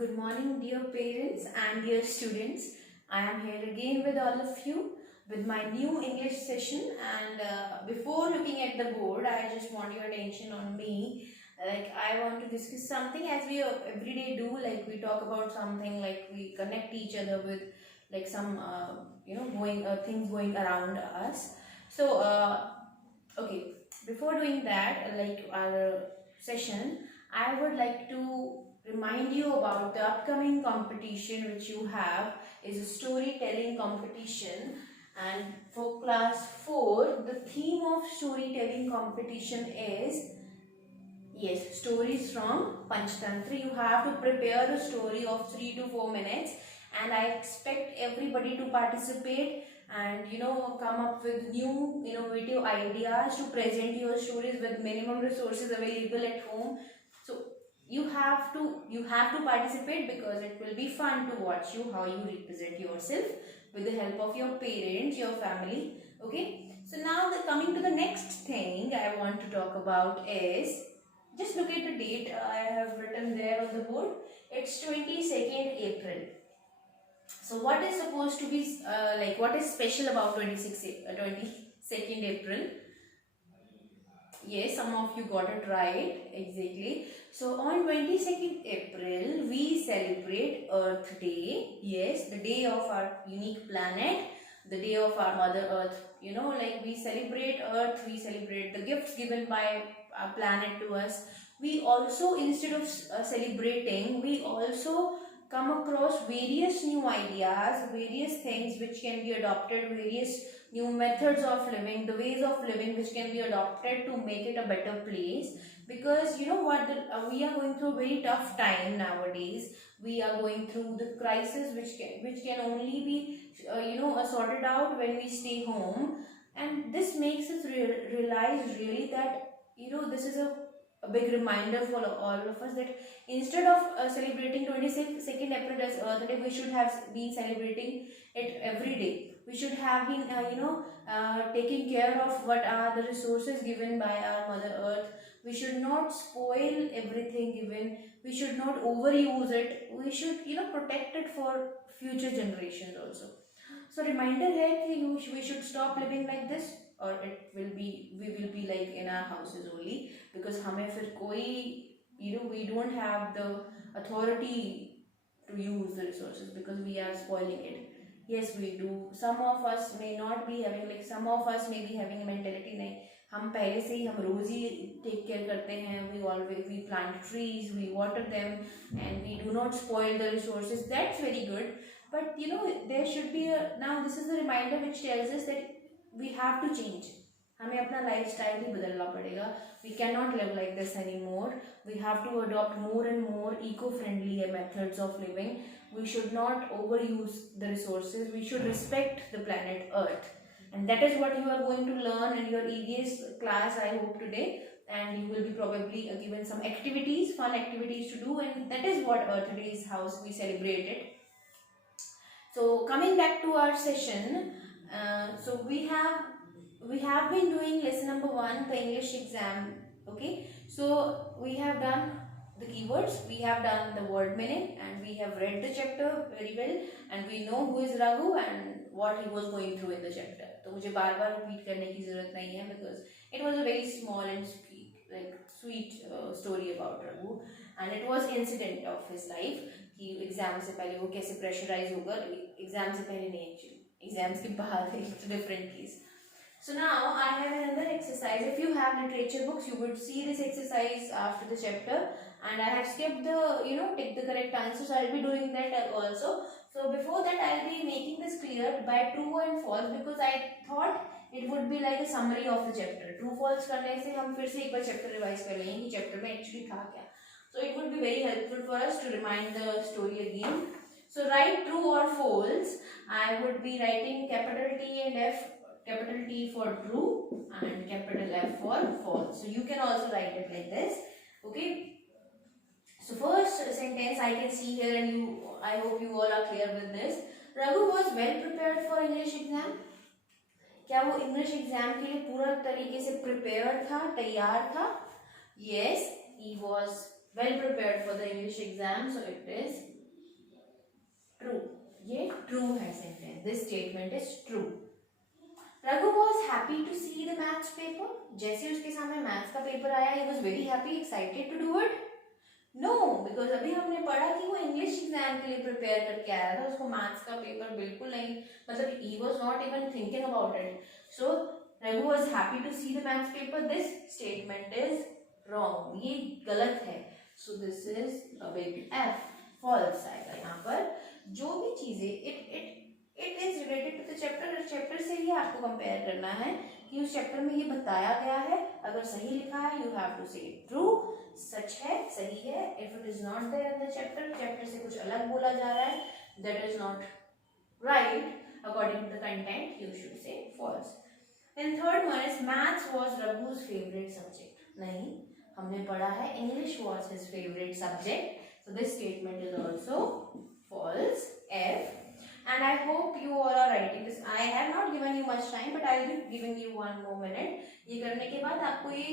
Good morning, dear parents and dear students. I am here again with all of you with my new English session. And before looking at the board, I just want your attention on me. Like, I want to discuss something as we every day do. Like, we talk about something, like, we connect each other with, like, some, things going around us. So, okay, before doing that, like our session, I would like to remind you about the upcoming competition which you have is a storytelling competition. And for class 4, the theme of storytelling competition is, yes, stories from Panchtantra. You have to prepare a story of 3 to 4 minutes, and I expect everybody to participate and come up with new innovative ideas to present your stories with minimum resources available at home. So you have to participate because it will be fun to watch you how you represent yourself with the help of your parents, your family. Okay, so now coming to the next thing I want to talk about is, just look at the date I have written there on the board. It's 22nd April. So what is supposed to be what is special about 22nd April? Yes, some of you got it right, exactly. So on 22nd April, we celebrate Earth Day. Yes, the day of our unique planet, the day of our Mother Earth. We celebrate Earth, we celebrate the gifts given by our planet to us. We also, instead of celebrating, we also come across various new ideas, various things which can be adopted, various new methods of living, the ways of living which can be adopted to make it a better place. Because you know what, we are going through a very tough time nowadays. We are going through the crisis which can only be sorted out when we stay home. And this makes us realize really that this is a big reminder for all of us that instead of celebrating 22nd April as Earth Day, we should have been celebrating it every day. We should have been taking care of what are the resources given by our Mother Earth. We should not spoil everything given. We should not overuse it. We should protect it for future generations also. So reminder है कि we should stop living like this, or we will be like in our houses only, because हमें फिर कोई we don't have the authority to use the resources because we are spoiling it. Yes, we do. Some of us may not be having, like, some of us may be having a mentality नहीं, हम पहले से ही हम रोज ही take care करते हैं. We plant trees, we water them, and we do not spoil the resources. That's very good. But there should be now this is the reminder which tells us that we have to change. हमें अपना lifestyle ही बदलना पड़ेगा. We cannot live like this anymore. We have to adopt more and more eco-friendly methods of living. We should not overuse the resources. We should respect the planet Earth. And that is what you are going to learn in your EVS class, I hope, today. And you will be probably given some activities, fun activities to do. And that is what Earth Day is, how we celebrate it. So coming back to our session, so we have been doing lesson number 1, the English exam. Okay, so we have done the keywords, we have done the word meaning, and we have read the chapter very well, and we know who is Raghu and what he was going through in the chapter. तो मुझे बार बार repeat करने की ज़रूरत नहीं है, because it was a very small and sweet story about Raghu, and it was incident of his life कि exam से पहले वो कैसे प्रेशराइज होगा. एग्जाम से पहले नहीं, एक्चुअली एग्जाम्स के बाद. It's different case. So now I have another exercise. If you have literature books, you would see this exercise after the chapter, and I have skipped the take the correct answer, so I'll be doing that also. So before that, I'll be making this clear by true and false, because I thought it would be like a summary of the chapter. True false करने से हम फिर से एक बार chapter revise कर लेंगे कि chapter में actually था क्या. So it would be very helpful for us to remind the story again. So write true or false. I would be writing capital T and F, capital T for true and capital F for false. So you can also write it like this. Okay. So first sentence I can see here, and I hope you all are clear with this. Raghu was well prepared for English exam. क्या वो English exam के लिए पूरा तरीके से prepared था, तैयार था? Yes, he was well prepared for the English exam. So it is true, ये ट्रू है sentence, this statement is true. Raghu was happy to see the maths paper, जैसे उसके सामने मैथ्स का पेपर आया ही was very happy, excited to do it. No, because अभी हमने पढ़ा कि वो इंग्लिश एग्जाम के लिए प्रिपेयर करके आया था, उसको मैथ्स का पेपर बिल्कुल नहीं, मतलब he was not even thinking about it. So Raghu was happy to see the maths paper, this statement is wrong, ये गलत है। So this is a big F, false आएगा यहाँ पर। जो भी चीजें it is related to the chapter, chapter से ही आपको कंपेयर करना है कि उस चैप्टर में ये बताया गया है, अगर सही लिखा है you have to say true, सच है, सही है। If it is not there in the chapter, chapter से कुछ अलग बोला जा रहा है, that is not right according to the content, you should say false. Then third one is maths was Raghu's favourite subject, नहीं, हमने पढ़ा है English was his favourite subject, so this statement is also false, F. And I hope you all are writing this. I have not given you much time, but I will be giving you one more minute. ये करने के बाद आपको ये,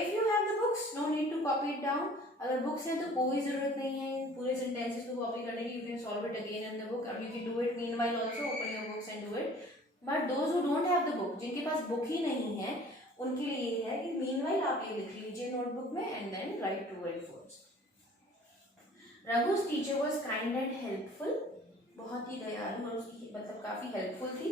if you have the books, no need to copy it down. अगर books है तो कोई जरूरत नहीं है इन पूरे सेंटेंसेस को कॉपी करने की, you can solve it again in the book, or you can do it meanwhile also, open your books and do it. But those who don't have the book, जिनके पास बुक ही नहीं है, उनके लिए ये है कि meanwhile आप ये लिख लीजिए नोटबुक में and then write true and false. रघु's teacher was kind and helpful, बहुत ही दयालु और उसकी मतलब काफी हेल्पफुल थी।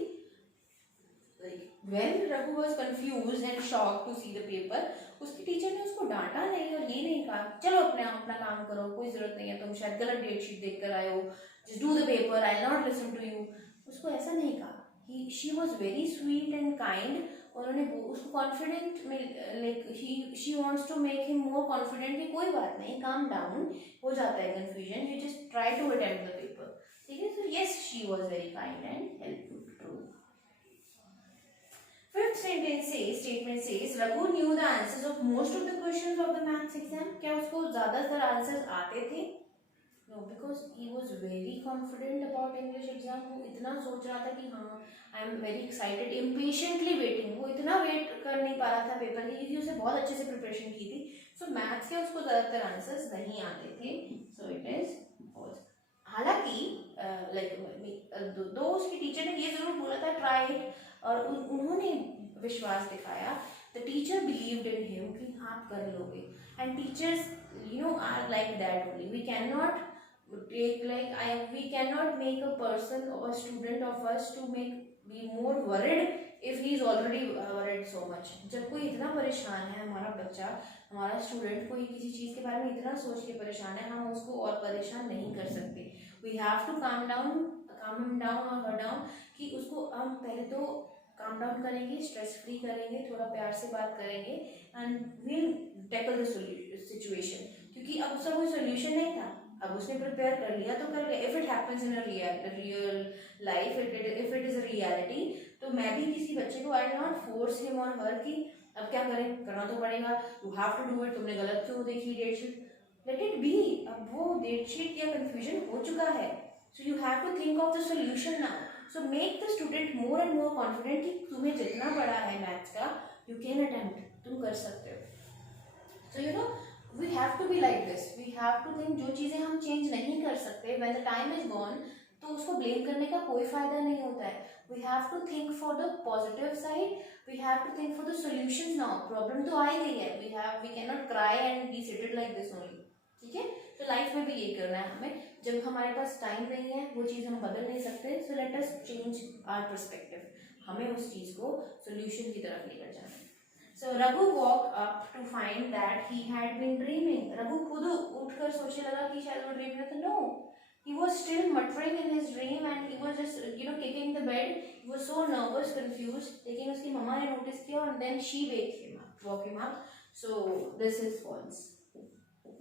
Like when Raghu was confused and shocked to see the paper, उसकी टीचर ने उसको डांटा नहीं और ये नहीं कहा चलो अपना काम करो, कोई जरूरत नहीं है, तुम शायद गलत डेट शीट देख कर आए हो, just do the paper, I'll not listen to you, उसको ऐसा नहीं कहा। She was very sweet and kind, उन्होंने उसको कॉन्फिडेंट में, like she wants to make him more confident कि कोई बात नहीं, calm down, हो जाता है confusion, you just try to attempt the paper, ठीक है। So yes, she was very kind and helpful. True. Fifth sentence says, statement says, Raghu knew the answers of most of the questions of the maths exam. क्या उसको ज़्यादातर answers आते थे? No, because he was very confident about English exam. वो इतना सोच रहा था कि हाँ, I am very excited, impatiently waiting. वो इतना वेट कर नहीं पा रहा था पेपर की क्योंकि उसने बहुत अच्छे से प्रिपरेशन की थी. So मैथ्स के उसको ज़्यादातर आंसर्स नहीं आते थे. So it is false. हालांकि दो उसकी टीचर ने ये जरूर बोला था ट्राई इट, और उन्होंने विश्वास दिखाया, the teacher believed in him कि आप कर लोगे, and teachers are like that only, we can not take we cannot make a person or a student of us to be more worried if he is already worried so much. जब कोई इतना परेशान है, हमारा बच्चा, हमारा student कोई किसी चीज़ के बारे में इतना सोच के परेशान है, हम उसको और परेशान नहीं कर सकते. We have to calm him down or her down, कि उसको हम पहले तो calm down करेंगे, स्ट्रेस फ्री करेंगे, थोड़ा प्यार से बात करेंगे, and we'll tackle the situation. क्योंकि अब उसका कोई सोल्यूशन नहीं था, अब उसने प्रिपेयर कर लिया तो कर लिया. If it happens in a real life, if it is a reality, तो मैं भी किसी बच्चे को I will not force him और हर कि अब क्या करें, करना तो पड़ेगा, you have to do it, तुमने गलत क्यों देखी date sheet, let it be. अब वो डेट शीट या कंफ्यूजन हो चुका है, so you have to think of the solution now. So make the student more and more confident कि तुम्हें जितना पड़ा है मैथ्स का, यू कैन अटेम्प्ट, तुम कर सकते हो. सो we have to be like this, we have to think जो चीज़ें हम चेंज नहीं कर सकते, when the time is gone, तो उसको ब्लेम करने का कोई फायदा नहीं होता है. we have to think for the positive side, we have to think for the solutions now. Problem तो आ ही गई है, we cannot cry and be seated like this only, ठीक है. तो लाइफ में भी यही करना है हमें, जब हमारे पास टाइम नहीं है, वो चीज़ हम बदल नहीं सकते, so let us change our perspective, हमें उस चीज़ को सोल्यूशन की तरफ लेकर जाना है. So Raghu walked up to find that he had been dreaming. Raghu खुद उठकर सोचने लगा कि शायद वो ड्रीम में था. No, he was still muttering in his dream and he was just kicking the bed. He was so nervous, confused. लेकिन उसकी मम्मा ने नोटिस किया और then she woke him up. So this is false.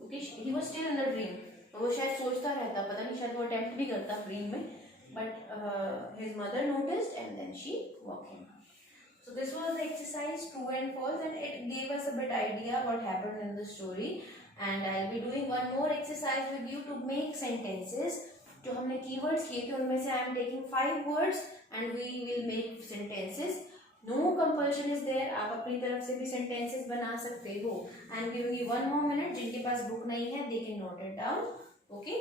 Okay, he was still in the dream. तो वो शायद सोचता रहता, पता नहीं शायद वो अटेम्प्ट भी करता ड्रीम में, but his mother noticed and then she woke him up. So this was the exercise true and false, and it gave us a bit idea what happened in the story. And I'll be doing one more exercise with you to make sentences. जो हमने keywords किए थे उनमें से I am taking 5 words and we will make sentences. No compulsion is there. आप अपनी तरफ से भी sentences बना सकते हो. I am giving you one more minute. जिनके पास book नहीं है, they can note it down. Okay?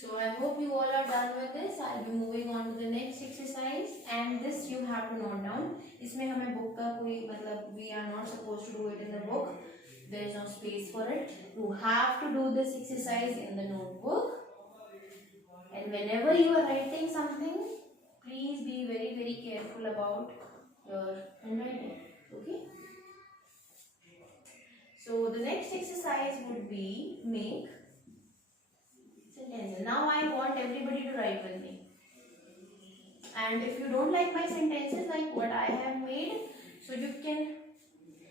So I hope you all are done with this. I'll be moving on to the next exercise, and this you have to note down. इसमें हमें book का कोई मतलब we are not supposed to do it in the book. There is no space for it. You have to do this exercise in the notebook. And whenever you are writing something, please be very very careful about your handwriting. Okay. So the next exercise would be make sentences. Now I want everybody to write with me. And if you don't like my sentences, like what I have made, so you can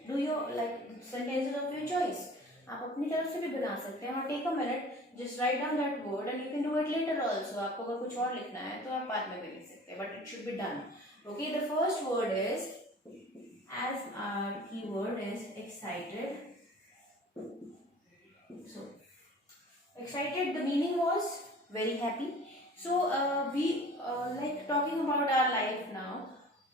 do your like sentences of your choice. आप अपनी तरफ से भी बना सकते हैं और take a minute, just write down that word and you can do it later also. आपको अगर कुछ और लिखना है तो आप बाद में भी लिख सकते हैं, but it should be done. Okay, the first word is, as our keyword is excited. So excited, the meaning was very happy. So we like talking about our life now.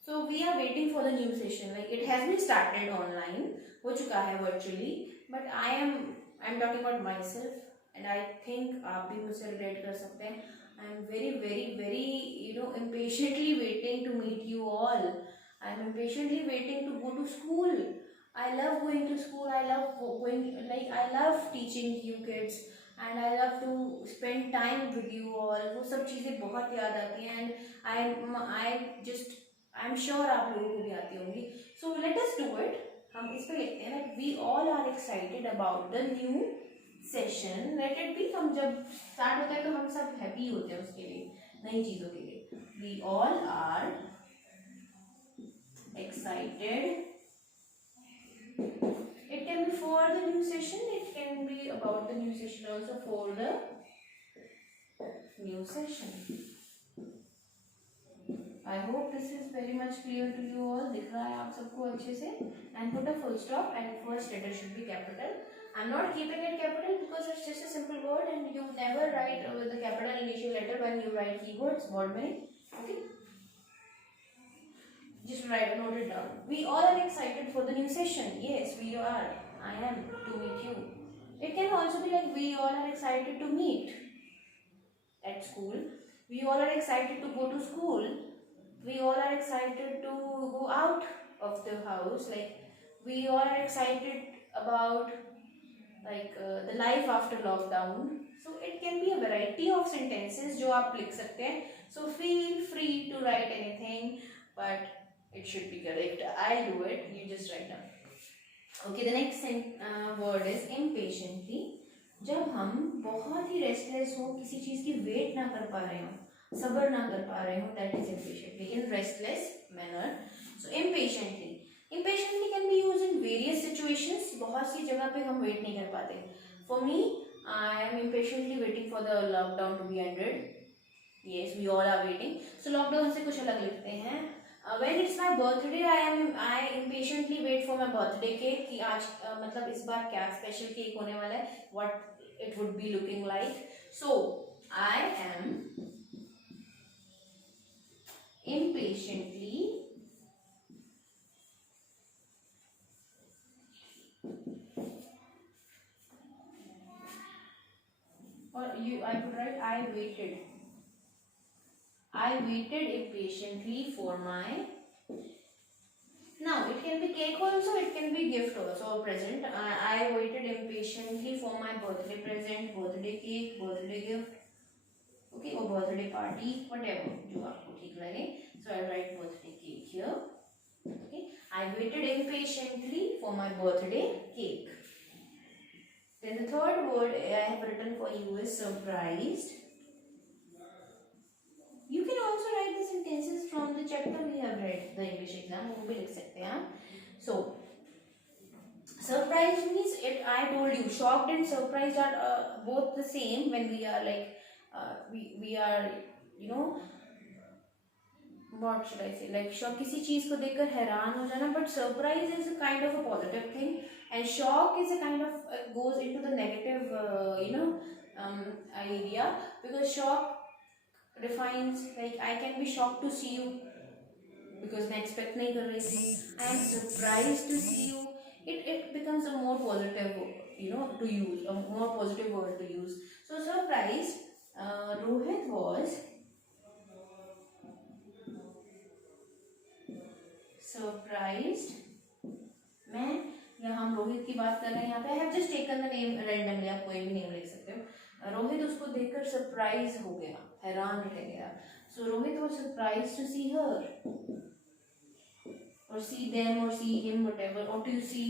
So we are waiting for the new session. Like it has been started online, हो चुका है virtually. But I'm talking about myself, and I think आप भी मुझसे relate कर सकते हैं. I'm very very very impatiently waiting to meet you all. I'm impatiently waiting to go to school. I love going to school. I love teaching you kids. And I love to spend time with you all. वो सब चीज़ें बहुत याद आती हैं and I'm sure आप लोगों को भी आती होंगी. So let us do it. हम इस पे लिखते हैं that we all are excited about the new session. Let it be. हम जब start होता है तो हम सब happy होते हैं उसके लिए, नई चीज़ों के लिए. We all are excited. It can be for the new session. It can be about the new session also, for the new session. I hope this is very much clear to you all. दिख रहा है आप सबको अच्छे से. And put a full stop and first letter should be capital. I'm not keeping it capital because it's just a simple word and you never write with the capital initial letter when you write keywords, word meaning. Okay. Just write, note it down. We all are excited for the new session. Yes, we are. I am, to meet you. It can also be like we all are excited to meet at school. We all are excited to go to school. We all are excited to go out of the house. Like we all are excited about the life after lockdown. So it can be a variety of sentences जो आप लिख सकते हैं. So feel free to write anything, but it should be correct. I'll do it. You just write down. Okay, the next word is impatiently. जब हम बहुत ही restless हो, किसी चीज़ की wait ना कर पा रहे हो, सब्र ना कर पा रहे हो, that is impatiently, in restless manner. So impatiently. Impatiently can be used in various situations. बहुत सी जगह पे हम wait नहीं कर पाते. For me, I am impatiently waiting for the lockdown to be ended. Yes, we all are waiting. So lockdown से कुछ अलग लिखते हैं. When it's my birthday, I impatiently wait for my birthday cake कि आज मतलब इस बार क्या special cake होने वाला है, what it would be looking like. So I am impatiently I could write I waited impatiently for my. Now it can be cake also, it can be gift also, or present. I waited impatiently for my birthday present, birthday cake, birthday gift. Okay, or birthday party, whatever जो आपको ठीक लगे. So I'll write birthday cake here. Okay, I waited impatiently for my birthday cake. Then the third word I have written for you is surprised. You can also write the sentences from the chapter we have read, the English exam, वो भी लिख सकते हैं. So surprised means it. I told you, shocked and surprised are both the same when we are we are what should I say, like shock, किसी चीज को देखकर हैरान हो जाना. But surprise is a kind of a positive thing, and shock is a kind of goes into the negative area, because shock defines like I can be shocked to see you because मैं expect नहीं कर रही थी. I am surprised to see you. It becomes a more positive to use, a more positive word to use. So surprised. Rohit was surprised. मैं या हम रोहित की बात कर रहे हैं यहाँ पे. I have just taken the name randomly, आप कोई भी नेम लिख सकते हो. रोहित उसको देखकर सरप्राइज हो गया, हैरान रह गया. सो रोहित वाज सरप्राइज टू सी हर और सी देम और सी हिम व्हाटएवर, और टू सी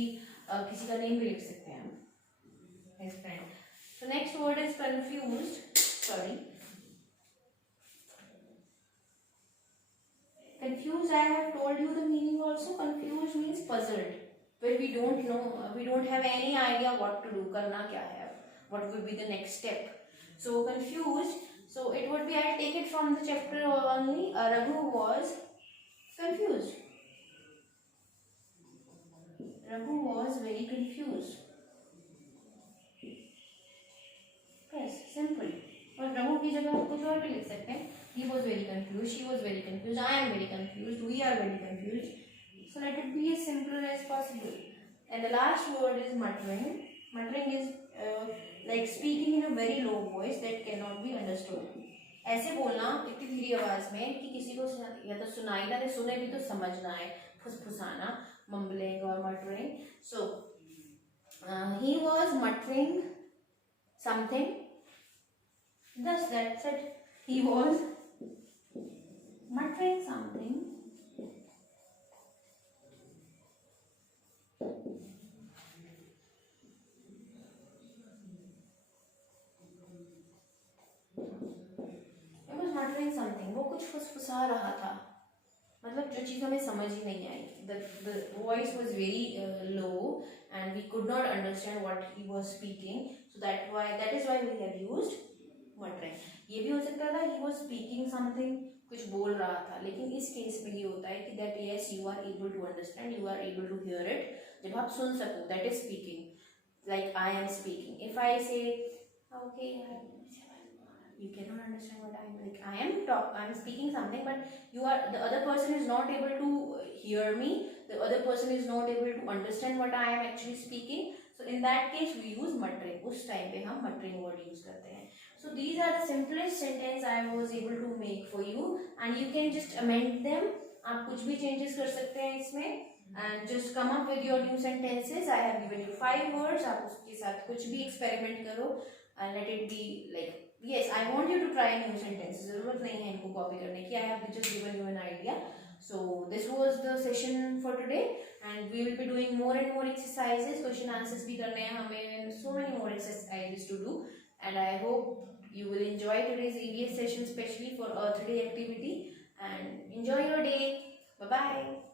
किसी का नेम भी लिख सकते हैं हम, his friend. So next word is confused. Sorry, confused, I have told you the meaning also. Confused means puzzled, where we don't know, we don't have any idea what to do, karna kya hai, what will be the next step. So confused, so it would be, I'll take it from the chapter only. Raghu was confused. Raghu was very confused. Yes, simple. और रघु की जगह आप कुछ और भी लिख सकते हैं. He was very confused. She was very confused. I am very confused. We are very confused. So let it be as simple as possible. And the last word is muttering. Muttering is like speaking in a very low voice that cannot be understood. ऐसे बोलना इतनी धीरे आवाज में कि किसी को या तो सुनाई ना दे, सुने भी तो समझना है. फुसफुसाना, mumbling or muttering. So he was muttering something. Thus that said, he was muttering something. He was muttering something. वो कुछ फुसफुसा रहा था, मतलब जो चीज़ हमें समझ ही नहीं आई. The voice was very low and we could not understand what he was speaking. So that is why we have used muttering. ये भी हो सकता था he was speaking something, कुछ बोल रहा था, लेकिन इस केस में ये होता है कि that yes you are able to understand, you are able to hear it. जब आप सुन सको, that is speaking. Like I am speaking. If I say okay, you cannot understand what I am like. I am speaking something, but the other person is not able to hear me. The other person is not able to understand what I am actually speaking. So in that case we use muttering. उस time पे हम muttering word use करते हैं. So these are the simplest sentence I was able to make for you, and you can just amend them. आप कुछ भी changes कर सकते हैं इसमें, and just come up with your new sentences. I have given you 5 words. आप उसके साथ कुछ भी experiment करो and let it be like, yes, I want you to try new sentences. जरूरत नहीं है इनको copy करने की. I have just given you an idea. So this was the session for today, and we will be doing more and more exercises. Question answers भी करने हैं हमें. So many more exercises to do, and I hope you will enjoy today's EVS session, especially for Earth Day activity, and enjoy your day. Bye bye.